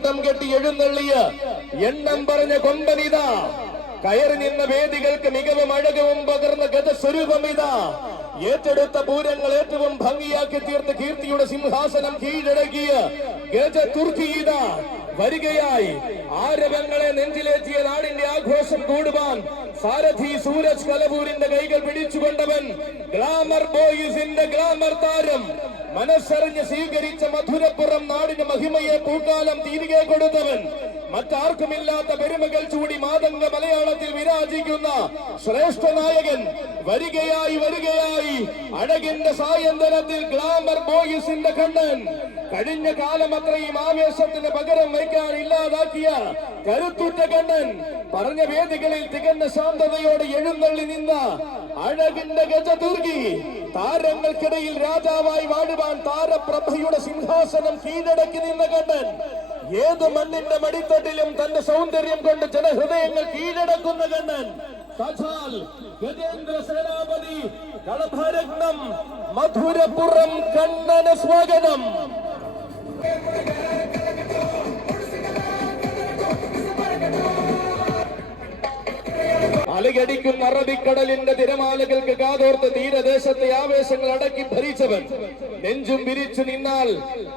നെറ്റിപ്പട്ടം കെട്ടി എഴുന്നള്ളിയ എണ്ണം പറഞ്ഞ കൊമ്പനിതാ കയറി നിന്ന വേദികൾക്ക് മികവും അഴകവും പകർന്ന ഗതസ്വരൂപം ഇതാ. ഏറ്റെടുത്ത പൂരങ്ങൾ ഏറ്റവും ഭംഗിയാക്കി തീർത്ത് കീർത്തിയുടെ സിംഹാസനം കീഴടക്കിയ ഗജ തുർക്കിയിത വരികയായി. ആരവങ്ങളെ നെഞ്ചിലേറ്റിയ നാടിന്റെ ആഘോഷം കൂടുവാൻ സാരഥി സൂരജ് കലപൂരിന്റെ കൈകൾ പിടിച്ചുകൊണ്ടവൻ ഗ്ലാമർ ബോയ്സിന്റെ ഗ്ലാമർ താരം. മനസ്സറിഞ്ഞ് സ്വീകരിച്ച മധുരപ്പുറം നാടിന് മഹിമയെ പൂക്കാലം തിരികെ കൊടുത്തവൻ മറ്റാർക്കുമില്ലാത്ത പെരുമകൾ ചൂടി മാതംഗ മലയാളത്തിൽ വിരാജിക്കുന്ന ശ്രേഷ്ഠ നായകൻ വരികയായി വരികയായി അഴകിന്റെ സായന്തനത്തിൽ ഗ്ലാമർ ബോയിസിന്റെ കണ്ണൻ കഴിഞ്ഞ കാലം അത്രയും ആവേശത്തിന് പകരം വയ്ക്കാൻ ഇല്ലാതാക്കിയ കരുത്തുറ്റ കണ്ണൻ പറഞ്ഞ വേദികളിൽ തികഞ്ഞ ശാന്തതയോടെ എഴുന്നള്ളി നിന്ന അഴകിന്റെ ഗജദുർഗി താരങ്ങൾക്കിടയിൽ രാജാവായി വാഴുവാൻ താരപ്രഭയുടെ സിംഹാസനം കീഴടക്കി നിന്ന കണ്ണൻ ഏത് മണ്ണിന്റെ മടിത്തട്ടിലും തന്റെ സൗന്ദര്യം കൊണ്ട് ജനഹൃദയങ്ങൾ കീഴടക്കുന്ന കണ്ണൻ സാക്ഷാൽ ഗജേന്ദ്ര സേനാപതി കളഭരത്നം മധുരപുറം കണ്ണന് സ്വാഗതം. അലകടിക്കുന്ന അറബിക്കടലിന്റെ തിരമാലകൾക്ക് കാതോർത്ത് തീരദേശത്തെ ആവേശങ്ങൾ അടക്കി ഭരിച്ചവൻ. നെഞ്ചും വിരിച്ചു നിന്നാൽ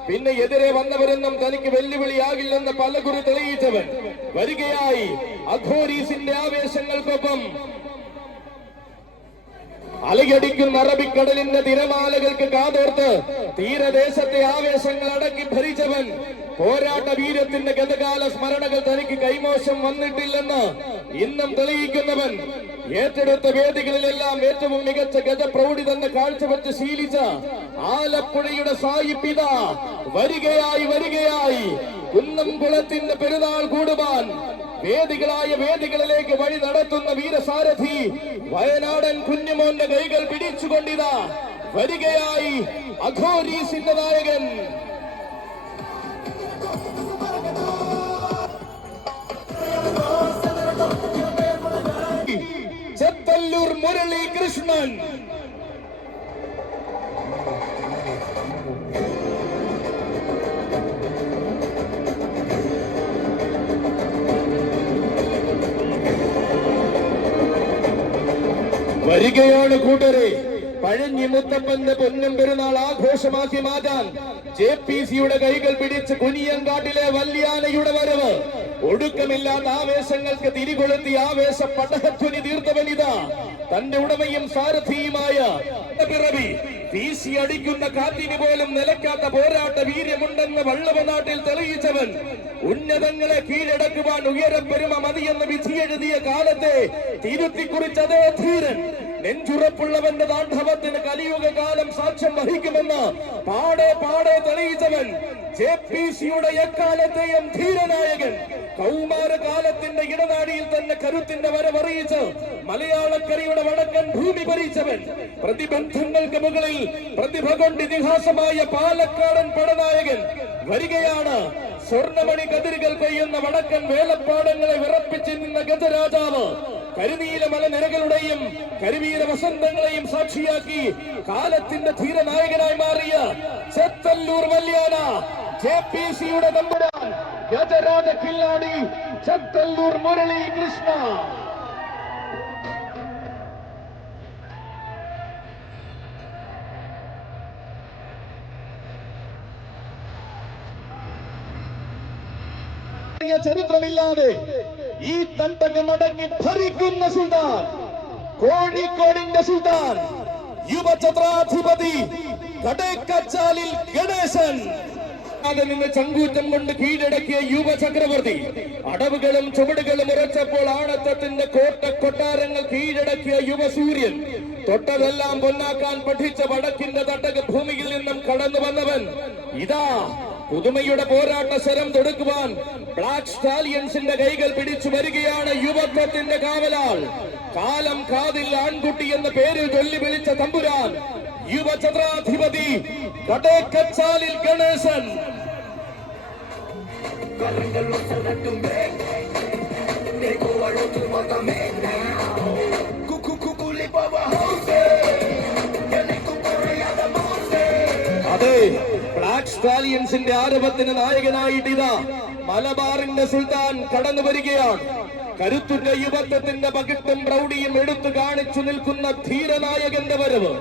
പിന്നെ എതിരെ വന്നവരൊന്നും തനിക്ക് വെല്ലുവിളിയാകില്ലെന്ന് പലകുറി തെളിയിച്ചവൻ. വരികയായി അഘോരീസിന്റെ ആവേശങ്ങൾക്കൊപ്പം. അലയടിക്കുന്ന അറബിക്കടലിന്റെ തിരമാലകൾക്ക് കാതോർത്ത് തീരദേശത്തെ ആവേശങ്ങൾ അടക്കി ഭരിച്ചവൻ. പോരാട്ട വീരത്തിന്റെ ഗതകാല സ്മരണകൾ തനിക്ക് കൈമോശം വന്നിട്ടില്ലെന്ന് ഇന്നും തെളിയിക്കുന്നവൻ ഏറ്റെടുത്ത വേദികളിലെല്ലാം ഏറ്റവും മികച്ച ഗജപ്രൗഢി തന്നെ കാഴ്ചവെച്ച് ശീലിച്ച ആലപ്പുഴയുടെ സായിപ്പിത വരികയായി വരികയായി. കുന്നംകുളത്തിന്റെ പെരുന്നാൾ കൂടുവാൻ വേദികളായ വേദികളിലേക്ക് വഴി നടത്തുന്ന വീരസാരഥി വയനാടൻ കുഞ്ഞുമോന്റെ കൈകൾ പിടിച്ചുകൊണ്ടിതാ. വരികയായി അഘോരീസിന്റെ നായകൻ ചെത്തല്ലൂർ മുരളി കൃഷ്ണൻ. വരികയാണ് കൂട്ടരെ. പഴഞ്ഞി മുത്തപ്പന്റെ പൊന്നും പെരുന്നാൾ ആഘോഷമാക്കി മാറ്റാൻ ജെ പി സിയുടെ കൈകൾ പിടിച്ച് കുനിയങ്കാട്ടിലെ വല്യാനയുടെ വരവ്. ഒടുക്കമില്ലാത്ത ആവേശങ്ങൾക്ക് തിരികൊളുത്തി ആവേശ പടഹധ്വനി തീർത്തവനിത തന്റെ ഉടമയും സാരഥിയുമായ പിറവി വീശി അടിക്കുന്ന കാറ്റിന് പോലും നിലയ്ക്കാത്ത പോരാട്ട വീര്യമുണ്ടെന്ന് വള്ളവ നാട്ടിൽ തെളിയിച്ചവൻ ഉന്നതങ്ങളെ കീഴടക്കുവാൻ ഉയരം പെരുമ മതിയെന്ന് വിധിയെഴുതിയ കാലത്തെ തിരുത്തിക്കുറിച്ച് അതേ ധീരൻ നെഞ്ചുറപ്പുള്ളവന്റെ താണ്ഡവത്തിന് കലിയുഗ കാലം സാക്ഷ്യം വഹിക്കുമെന്ന് പാടെ പാടെ തെളിയിച്ചവൻ ജെ പി സിയുടെ എക്കാലത്തെയും ധീരനായകൻ കൗമാരകാലത്തിന്റെ ഇടനാടിയിൽ തന്നെ കരുത്തിന്റെ വരവറിയിച്ച് മലയാളക്കരയുടെ വടക്കൻ ഭൂമി ഭരിച്ചവൻ. പ്രതിബന്ധങ്ങൾക്ക് മുകളിൽ പ്രതിഭ കൊണ്ട് ഇതിഹാസമായ പാലക്കാടൻ പടനായകൻ വരികയാണ്. സ്വർണമണി കതിരുകൾ കൊയ്യുന്ന വടക്കൻ വേലപ്പാടങ്ങളെ വിറപ്പിച്ച് നിന്ന ഗജരാജാവ് കരുനീല മലനിരകളുടെയും കരുവീര വസന്തങ്ങളെയും സാക്ഷിയാക്കി കാലത്തിന്റെ ധീരനായകനായി മാറിയ ചെത്തല്ലൂർ വല്യാന ജെ പി സിയുടെ നമ്പുരാൻ ഗജരാജ കില്ലാടി ചത്തല്ലൂർ മുരളി കൃഷ്ണ. ചരിത്രമില്ലാതെ ഈ തണ്ടക മടങ്ങി ഭരിക്കുന്ന സുൽത്താൻ കോഴിക്കോടിന്റെ സുൽത്താൻ യുവചത്രാധിപതി കടേക്കച്ചാലിൽ ഗണേശൻ. അത് നിന്ന് ചങ്കൂറ്റം കൊണ്ട് കീഴടക്കിയ യുവ ചക്രവർത്തി. അടവുകളും ചുവടുകളും ഉറച്ചപ്പോൾ ആണത്തത്തിന്റെ കോട്ട കൊട്ടാരങ്ങൾ കീഴടക്കിയ യുവസൂര്യൻ തൊട്ടതെല്ലാം പൊന്നാക്കാൻ പഠിച്ച വടക്കിന്റെ തട്ടക ഭൂമിയിൽ നിന്നും കടന്നു വന്നവൻ. ഇതാ പുതുമയുടെ പോരാട്ട സ്വരം തൊടുക്കുവാൻ ബ്ലാക്ക് സ്റ്റാലിയൻസിന്റെ കൈകൾ പിടിച്ചു വരികയാണ് യുവത്വത്തിന്റെ കാവലാൾ. കാലം കാതിൽ ആൺകുട്ടി എന്ന പേര് ചൊല്ലി വിളിച്ച തമ്പുരാൻ. യുവചത്രാധിപതി കടേക്കച്ചാലിൽ ഗണേശൻ. അതെ ബ്ലാക്ക് സ്റ്റാലിയൻസിന്റെ ആരവത്തിന് നായകനായിട്ട് ഇതാ മലബാറിന്റെ സുൽത്താൻ കടന്നു വരികയാണ്. കരുത്തുറ്റ യുവത്വത്തിന്റെ പകിട്ടും പ്രൗഢിയും എടുത്തു കാണിച്ചു നിൽക്കുന്ന ധീരനായകന്റെ വരവ്.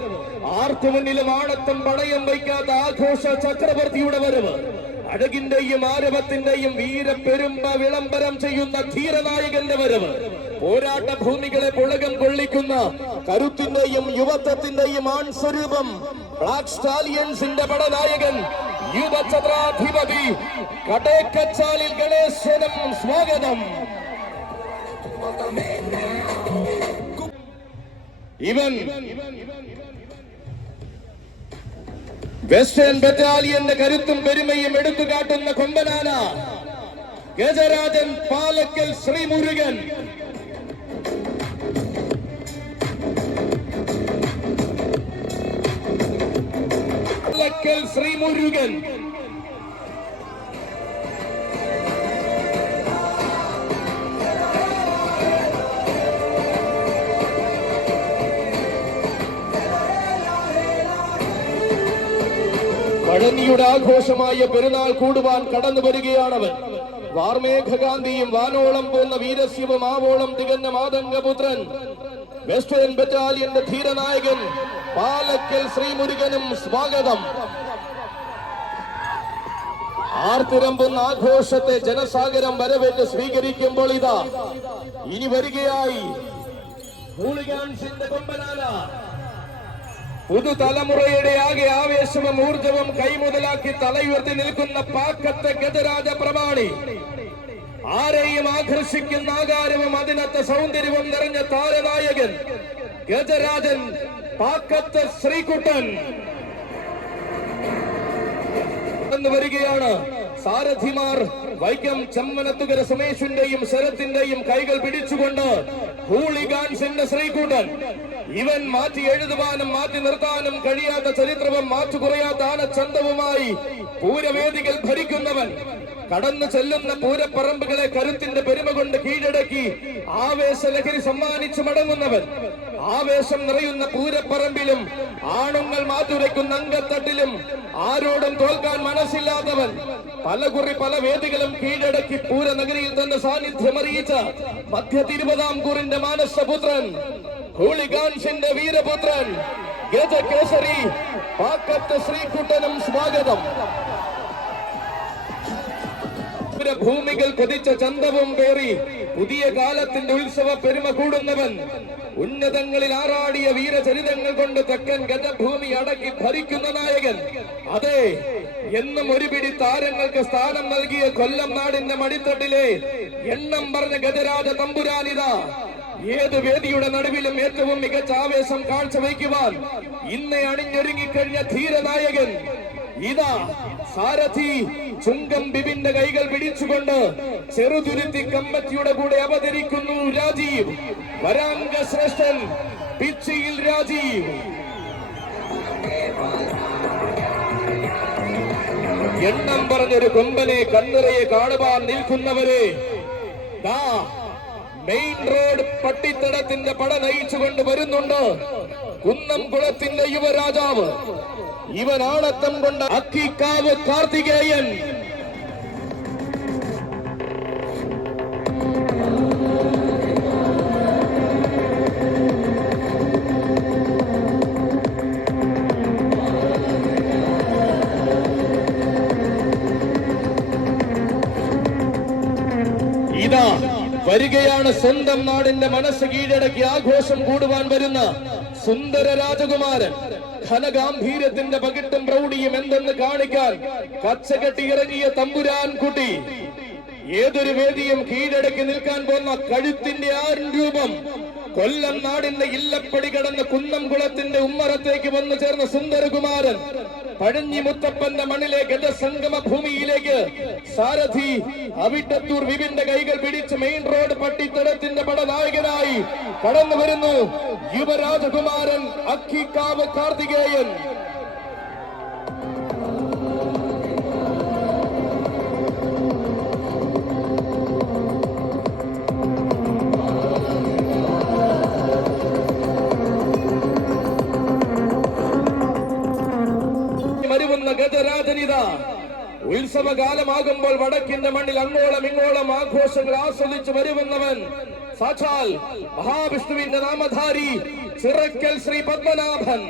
ആർക്കു മുന്നിലും ആണത്തും പണയം വയ്ക്കാത്ത ആഘോഷ ചക്രവർത്തിയുടെ വരവ്. അഴകിന്റെയും ആരവത്തിന്റെയും വീരപ്പെരുമ്പ വിളംബരം ചെയ്യുന്ന ധീരനായകന്റെ വരവ്. പോരാട്ട ഭൂമികളെ പുളകം കൊള്ളിക്കുന്ന കരുത്തിന്റെയും യുവത്വത്തിന്റെയും ആൺ സ്വരൂപം ബ്ലാക്ക് സ്റ്റാലിയൻസിന്റെ പടനായകൻ യുവചത്രാധിപതി കടേക്കച്ചാലിൽ ഗണേശനും സ്വാഗതം. ഇവൻ വെസ്റ്റേൺ ബറ്റാലിയന്റെ കരുത്തും പെരുമയും എടുത്തു കാട്ടുന്ന കൊമ്പനാന ഗജരാജൻ പാലക്കൽ ശ്രീ മുരുകൻ പാലക്കൽ ശ്രീമുരുകൻ. പഴനിയുടെ ആഘോഷമായ പെരുന്നാൾ കൂടുവാൻ കടന്നു വരികയാണവൻ. വാർമേഘകാന്തിയും വാനോളം പോന്ന വീരശിവം ആവോളം തികഞ്ഞ മാതംഗപുത്രൻ. വെസ്റ്റേൺ ബറ്റാലിയന്റെ ധീരനായകൻ പാലക്കൽ ശ്രീമുരുകനും സ്വാഗതം. ആർത്തിരമ്പുന്ന ആഘോഷത്തെ ജനസാഗരം വരവേറ്റ് സ്വീകരിക്കുമ്പോൾ ഇതാ. ഇനി വരികയായി. ഹൂളിഗാൻസിന്റെ കൊമ്പനാല പുതുതലമുറയുടെ ആകെ ആവേശവും ഊർജവും കൈമുതലാക്കി തലയുയർത്തി നിൽക്കുന്ന പാക്കത്തെ ഗജരാജ പ്രമാണി. ആരെയും ആകർഷിക്കുന്ന ആകാരവും അതിനത്തെ സൗന്ദര്യവും നിറഞ്ഞ താരനായകൻ ഗജരാജൻ പാക്കത്തെ ശ്രീകുട്ടൻ. വരികയാണ് സാരഥിമാർ വൈക്കം ചമ്മനത്തുകര സുമേഷിന്റെയും ശരത്തിന്റെയും കൈകൾ പിടിച്ചുകൊണ്ട് ഹൂളിഗാൻസിന്റെ ശ്രീകൂട്ടൻ. ഇവൻ മാറ്റി എഴുതുവാനും മാറ്റി നിർത്താനും കഴിയാത്ത ചരിത്രവും മാറ്റു കുറയാത്ത ആനച്ചന്തവുമായി പൂരവേദികൾ ഭരിക്കുന്നവൻ. കടന്നു ചെല്ലുന്ന പൂരപ്പറമ്പുകളെ കരുത്തിന്റെ പെരുമ കൊണ്ട് കീഴടക്കി ആവേശ ലഹരി സമ്മാനിച്ചു മടങ്ങുന്നവൻ. ആവേശം നിറയുന്ന പൂരപ്പറമ്പിലും ആണുങ്ങൾ മാതുരയ്ക്കുന്ന അങ്കത്തട്ടിലും ആരോടും തോൽക്കാൻ മനസ്സില്ലാത്തവൻ പലകുറി പല വേദികളും കീഴടക്കി പൂരനഗരിയിൽ തന്നെ സാന്നിധ്യം അറിയിച്ച മധ്യ തിരുവിതാംകൂറിന്റെ മാനസപുത്രൻ ഹൂളിഗാൻസിന്റെ വീരപുത്രൻ ഗജകേസരി പാക്കത്ത് ശ്രീകുട്ടനും സ്വാഗതം. ഭൂമികൾ കൊതിച്ച ചന്തവും പേറി പുതിയ കാലത്തിന്റെ ഉത്സവ പെരുമ കൂടുന്നവൻ ഉന്നതങ്ങളിൽ ആറാടിയ വീരചരിതങ്ങൾ കൊണ്ട് തെക്കൻ ഗജഭൂമി അടക്കി ഭരിക്കുന്ന നായകൻ. അതെ എന്നും ഒരുപിടി താരങ്ങൾക്ക് സ്ഥാനം നൽകിയ കൊല്ലം നാടിന്റെ മടിത്തട്ടിലെ എണ്ണം പറഞ്ഞ ഗജരാജ തമ്പുരാനിത. ഏത് വേദിയുടെ നടുവിലും ഏറ്റവും മികച്ച ആവേശം കാഴ്ചവെക്കുവാൻ ഇന്ന് അണിഞ്ഞൊരുങ്ങിക്കഴിഞ്ഞ ധീരനായകൻ. ഇതാ സാരഥി ചുങ്കം ബിബിന്റെ കൈകൾ പിടിച്ചുകൊണ്ട് ചെറുതുരുത്തി കമ്പറ്റിയുടെ കൂടെ അവതരിക്കുന്നു രാജീവ്. വരാംഗ ശ്രേഷ്ഠൻ പിച്ചിയിൽ രാജീവ്. എണ്ണം പറഞ്ഞൊരു കൊമ്പനെ കണ്ണുറയെ കാണുവാൻ നിൽക്കുന്നവരെ. ദാ മെയിൻ റോഡ് പട്ടിത്തടത്തിന്റെ പട നയിച്ചുകൊണ്ട് വരുന്നുണ്ട്. കുന്നംകുളത്തിന്റെ യുവരാജാവ്. ഇവനാണത്തം കൊണ്ട് അക്കിക്കാവ് കാർത്തികേയൻ. വരികയാണ് സ്വന്തം നാടിന്റെ മനസ്സ് കീഴടക്കി ആഘോഷം കൂടുവാൻ വരുന്ന സുന്ദര രാജകുമാരൻ. ഘനഗാംഭീര്യത്തിന്റെ പകിട്ടും പ്രൗഢിയും എന്തെന്ന് കാണിക്കാൻ കച്ചകെട്ടി ഇറങ്ങിയ തമ്പുരാൻ കുട്ടി. ഏതൊരു വേദിയും കീഴടക്കി നിൽക്കാൻ പോന്ന കഴുത്തിന്റെ ആരും രൂപം കൊല്ലം നാടിന്റെ ഇല്ലപ്പടി കടന്ന് കുന്നംകുളത്തിന്റെ ഉമ്മറത്തേക്ക് വന്നു ചേർന്ന സുന്ദരകുമാരൻ. പഴഞ്ഞി മുത്തപ്പന്റെ മണ്ണിലെ ഗജസംഗമ ഭൂമിയിലേക്ക് സാരഥി അവിട്ടത്തൂർ വിപിന്റെ കൈകൾ പിടിച്ച് മെയിൻ റോഡ് പട്ടിത്തടത്തിന്റെ പടനായകനായി കടന്നു വരുന്നു യുവരാജകുമാരൻ അക്കിക്കാവ് കാർത്തികേയൻ. ഉത്സവകാലമാകുമ്പോൾ വടക്കിന്റെ മണ്ണിൽ അങ്ങോളം ഇങ്ങോളം ആഘോഷങ്ങൾ ആസ്വദിച്ചു വരുമെന്നവൻ സാക്ഷാൽ മഹാവിഷ്ണുവിന്റെ നാമധാരി ചിറക്കൽ ശ്രീ പത്മനാഭൻ.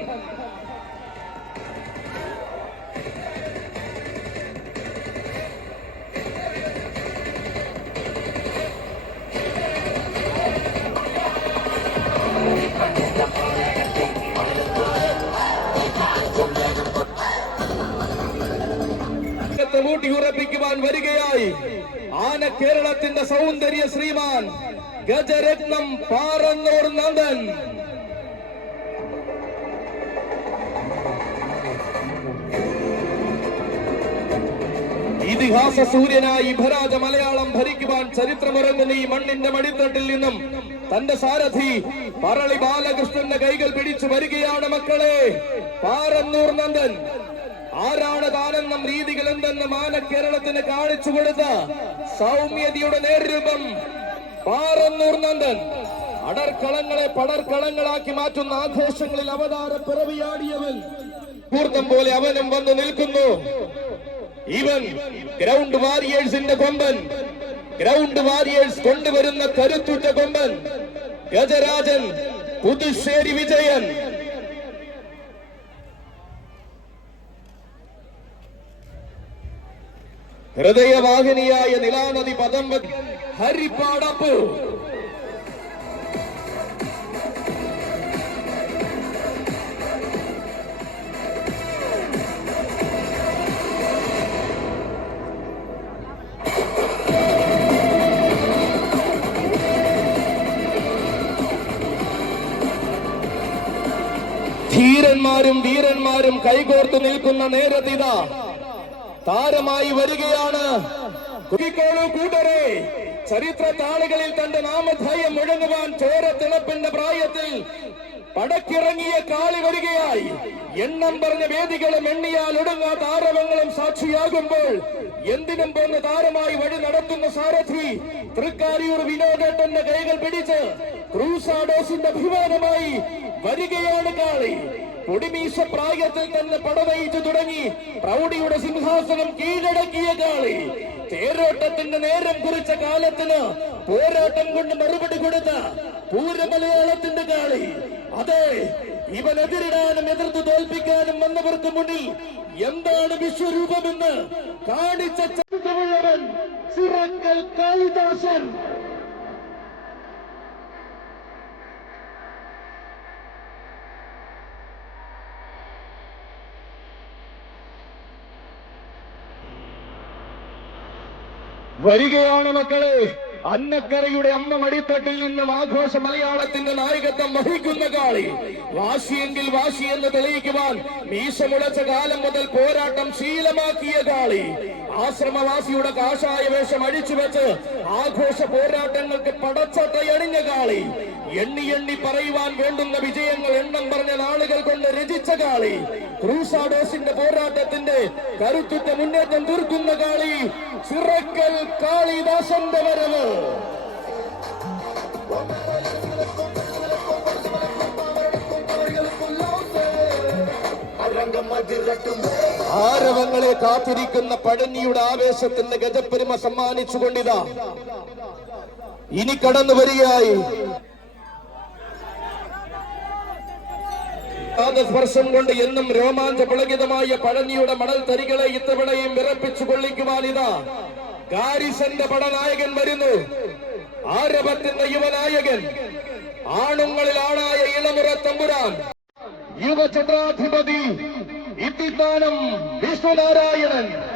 ഉറപ്പിക്കുവാൻ വരികയായി. ആന കേരളത്തിന്റെ സൗന്ദര്യ ശ്രീമാൻ ഗജരത്നം പാറന്നൂർ നന്ദൻ. ഇതിഹാസ സൂര്യനായി ഭരാജ മലയാളം ഭരിക്കുവാൻ ചരിത്രമുറങ്ങുന്ന ഈ മണ്ണിന്റെ മടിത്തട്ടിൽ നിന്നും തന്റെ സാരഥി പറളി ബാലകൃഷ്ണന്റെ കൈകൾ പിടിച്ചു വരികയാണ് മക്കളെ. പാറന്നൂർ നന്ദൻ. ആരാണ് താനെന്നും രീതികൾ എന്തെന്ന് മാന കേരളത്തിന് കാണിച്ചു കൊടുത്ത സൗമ്യതയുടെ നേരൂപം പാറന്നൂർ നന്ദൻ അടർക്കളങ്ങളെ പടർക്കളങ്ങളാക്കി മാറ്റുന്ന ആഘോഷങ്ങളിൽ അവതാര പിറവിയാടിയവൻ. കൂർത്തം പോലെ അവനും വന്ന് നിൽക്കുന്നു. ഇവൻ ഗ്രൗണ്ട് വാരിയേഴ്സിന്റെ കൊമ്പൻ. ഗ്രൗണ്ട് വാരിയേഴ്സ് കൊണ്ടുവരുന്ന കരുത്തുറ്റ കൊമ്പൻ. ഗജരാജൻ പുതുശ്ശേരി വിജയൻ. ഹൃദയവാഹിനിയായ നിലാനദി പദം ഹരിപ്പാടപ്പു. ധീരന്മാരും വീരന്മാരും കൈകോർത്തു നിൽക്കുന്ന നേരതിത താരമായി വരികയാണ്. കുടിക്കോളൂ കൂട്ടരെ. ചരിത്ര താളുകളിൽ തന്റെ നാമധേയം മുഴങ്ങുവാൻ ചോരത്തിളപ്പിന്റെ പ്രായത്തിൽ പടക്കിറങ്ങിയ കാളി വരികയായി. എണ്ണം പറഞ്ഞ വേദികളും എണ്ണിയാൽ ഒടുങ്ങാത്ത താരവങ്ങളും സാക്ഷിയാകുമ്പോൾ എന്തിനും പോന്ന താരമായി വഴി നടത്തുന്ന സാരഥി തൃക്കാരിയൂർ വിനോദേട്ടന്റെ കൈകൾ പിടിച്ച് ക്രൂസാഡോസിന്റെ അഭിമാനമായി വരികയാണ് കാളി. പൊടിമീശ പ്രായത്തിൽ തന്നെ പടവയിച്ചു തുടങ്ങി പ്രൗഢിയുടെ സിംഹാസനം കീഴടക്കിയ കാളി. തേരോട്ടത്തിന്റെ നേരം കുറിച്ച കാലത്തിന് പോരാട്ടം കൊണ്ട് മറുപടി കൊടുത്ത പൂരമലയാളത്തിന്റെ കാളി. അതെ ഇവൻ എതിരിടാനും എതിർത്ത് തോൽപ്പിക്കാനും വന്നവർക്ക് മുന്നിൽ എന്താണ് വിശ്വരൂപമെന്ന് കാണിച്ച ചിറക്കൽ കാളിദാസൻ വരികയാണ് മക്കളെ. അന്നക്കരയുടെ അമ്മ മടിത്തട്ടിൽ നിന്നും ആഘോഷ മലയാളത്തിന്റെ നായകത്വം വഹിക്കുന്ന കാളി. വാശിയെങ്കിൽ വാശി എന്ന് തെളിയിക്കുവാൻ മീശമുളച്ച കാലം മുതൽ പോരാട്ടം ശീലമാക്കിയ കാളി. ആശ്രമവാസിയുടെ കാഷായ വേഷം അടിച്ചു വെച്ച് ആഘോഷ പോരാട്ടങ്ങൾക്ക് പടച്ചട്ടയണിഞ്ഞ കാളി. എണ്ണി എണ്ണി പറയുവാൻ വേണ്ടുന്ന വിജയങ്ങൾ എണ്ണം പറഞ്ഞ നാളുകൾ കൊണ്ട് രചിച്ച കാളി. ക്രൂസാഡോസിന്റെ പോരാട്ടത്തിന്റെ കരുത്തുറ്റ മുന്നേറ്റം തീർക്കുന്ന കാളി ചിറക്കൽ കാളിദാസന്റെ വരവ്. ആരവങ്ങളെ കാത്തിരിക്കുന്ന പഴനിയുടെ ആവേശത്തിന്റെ ഗജപ്പെരുമ സമ്മാനിച്ചുകൊണ്ടിതാ. ഇനി കടന്നു വരികയായി. സ്പർശം കൊണ്ട് എന്നും രോമാഞ്ച പുളകിതമായ പഴനിയുടെ മടൽ തരികളെ ഇത്തവണയും വിറപ്പിച്ചു കൊള്ളിക്കുവാൻ ഇതാ. ഗാരിസന്റെ പടനായകൻ വരുന്നു. ആരവത്തിന്റെ യുവനായകൻ. ആണുങ്ങളിൽ ആണായ ഇളമുറ തമ്പുരാൻ. യുവചന്ദ്രാധിപതി ഇത്തിത്താനം വിശ്വനാരായണൻ.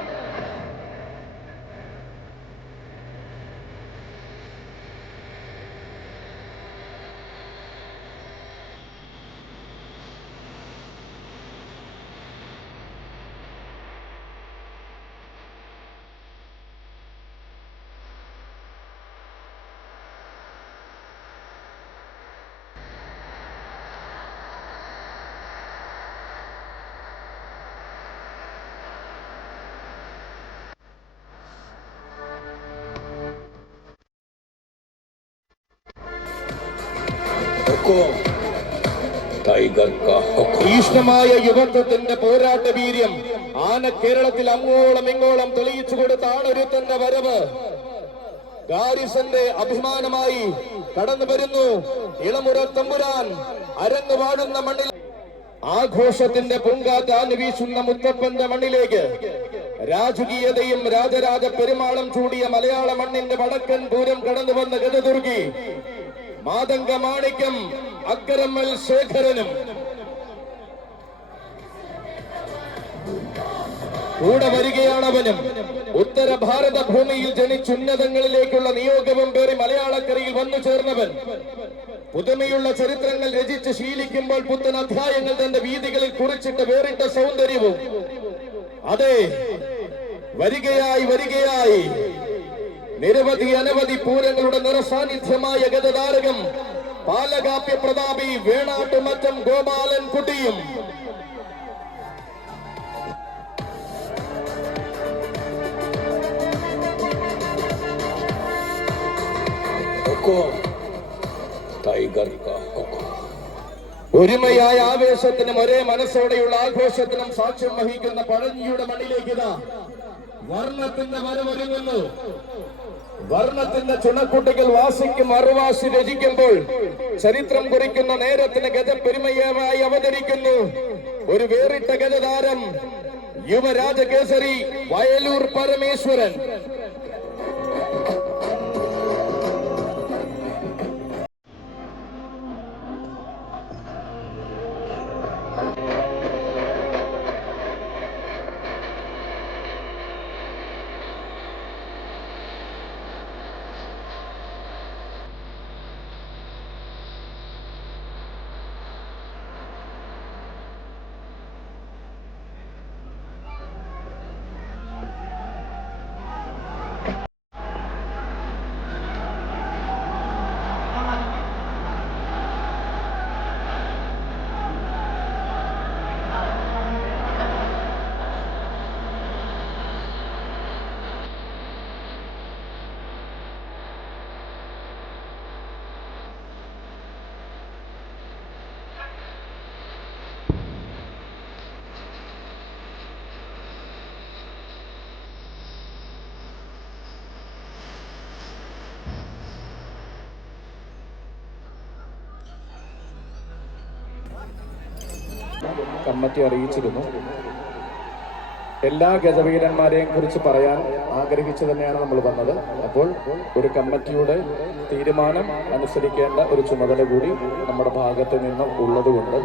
തീഷ്ണമായ യുവത്വത്തിന്റെ പോരാട്ട വീര്യം ആന കേരളത്തിൽ അങ്ങോളം ഇങ്ങോളം തെളിയിച്ചു കൊടുത്ത ആണൊരുത്തന്റെ വരവ്. ഗാരിസന്റെ അഭിമാനമായി കടന്നു വരുന്നു ഇളമുറ തമ്പുരാൻ. അരങ്ങ് വാഴുന്ന മണ്ണിൽ ആഘോഷത്തിന്റെ പൊങ്കാറ്റ് വീശുന്ന മുത്തപ്പന്റെ മണ്ണിലേക്ക്. രാജകീയതയും രാജരാജ പെരുമാളം ചൂടിയ മലയാള മണ്ണിന്റെ വടക്കൻ പൂരം കടന്നു വന്ന ഗതദുർഗി മാതംഗ മാണിക്യം അക്കരമ്മൽ ശേഖരനും. കൂടെ വരികയാണവനും. ഉത്തര ഭാരത ഭൂമിയിൽ ജനിച്ചുന്നതങ്ങളിലേക്കുള്ള നിയോഗവും പേറി മലയാളക്കരയിൽ വന്നു ചേർന്നവൻ. പുതുമയുള്ള ചരിത്രങ്ങൾ രചിച്ച് ശീലിക്കുമ്പോൾ പുത്തൻ അധ്യായങ്ങൾ തന്റെ വീതികളിൽ കുറിച്ചിട്ട് വേറിട്ട സൗന്ദര്യവും. അതെ വരികയായി വരികയായി. നിരവധി അനവധി പൂരങ്ങളുടെ നിറസാന്നിധ്യമായ ഗതതാരകം. പാലകാപ്യ പ്രതാപി വേണാട്ടുമറ്റം ഗോപാലൻ കുട്ടിയും. ടൈഗർ ഒരുമയായ ആവേശത്തിനും ഒരേ മനസ്സോടെയുള്ള ആഘോഷത്തിനും സാക്ഷ്യം വഹിക്കുന്ന പഴഞ്ഞിയുടെ മണ്ണിലേക്ക് ഇതാ. വർണത്തിന്റെ വരവൊരുങ്ങുന്നു. വർണത്തിന്റെ ചുണക്കുട്ടികൾ വാസിക്കും മറുവാസി രചിക്കുമ്പോൾ ചരിത്രം കുറിക്കുന്ന നേരത്തിന് ഗജപ്പെരുമയമായി അവതരിക്കുന്നു. ഒരു വേറിട്ട ഗജതാരം യുവരാജകേസരി വയലൂർ പരമേശ്വരൻ. കമ്മിറ്റി അറിയിച്ചിരുന്നു. എല്ലാ ഗജവീരന്മാരെയും കുറിച്ച് പറയാൻ ആഗ്രഹിച്ചു തന്നെയാണ് നമ്മൾ വന്നത്. അപ്പോൾ ഒരു കമ്മിറ്റിയുടെ തീരുമാനം അനുസരിക്കേണ്ട ഒരു ചുമതല കൂടി നമ്മുടെ ഭാഗത്ത് നിന്നും ഉള്ളതുകൊണ്ട്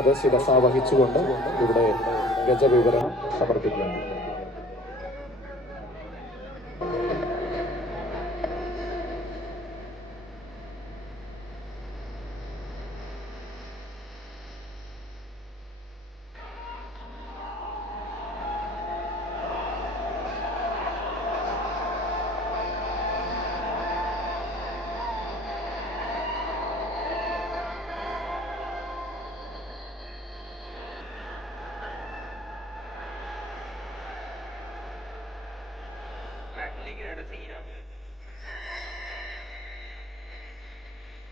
അത് ശിരസാവഹിച്ചുകൊണ്ട് ഇവിടെ ഗജവിവരണം സമർപ്പിക്കുന്നു.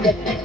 Thank you.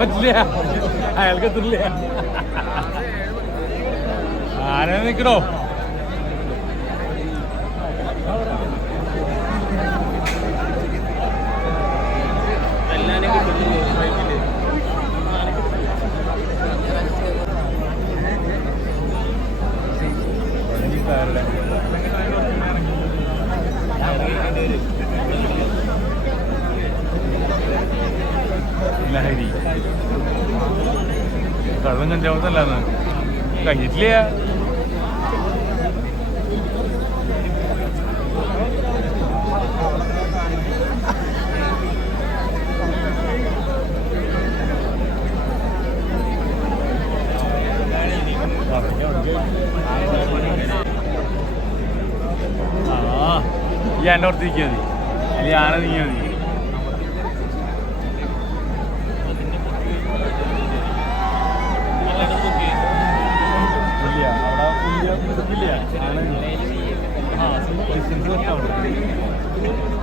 പറ്റില്ല. അയാൾക്ക് എത്തില്ല. ആരെ നിക്കണോ? കള്ളം കഞ്ചാവത്തല്ലാന്ന്? കഴിഞ്ഞിട്ടില്ല ഈ എന്റെ ഓർത്തിരിക്കുക മതി. അല്ലെങ്കിൽ ആന നീങ്ങിയാൽ മതി. ഇല്ല. ആണ് ഡിസ്റ്റൻസ് കുറച്ചാവുള്ളൂ